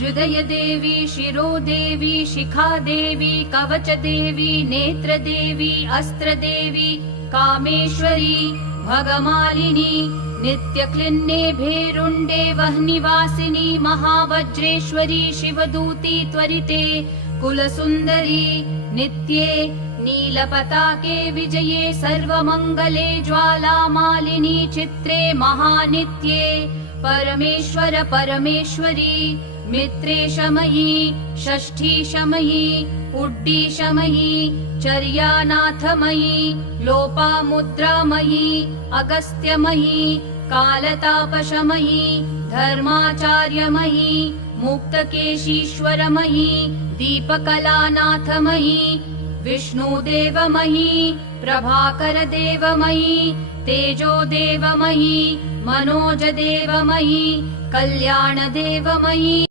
अभ्युदय देवी, शिरो देवी, शिखा देवी, कवच देवी, नेत्र देवी, अस्त्र देवी, कामेश्वरी, भगमालिनी, नित्यक्लिन्ने भेरुण्डे वह्निवासिनी, महावज्रेश्वरी, शिवदूती त्वरिते, कुलसुन्दरी, नित्ये, नीलपताके विजये, सर्वमङ्गले, ज्वालामालिनी, चित्रे, महानित्ये, परमेश्वर परमेश्वरी, मित्रेशमयी, षष्ठीशमयी, उड्डीशमयी, चर्यानाथमयी, लोपामुद्रामयी, अगस्त्यमयी, कालतापशमयी, धर्माचार्यमयी, मुक्तकेशीश्वरमयी, दीपकलानाथमयी, विष्णुदेवमयी, प्रभाकरदेवमयी, तेजोदेवमयी, मनोजदेवमयी, कल्याणदेवमयी।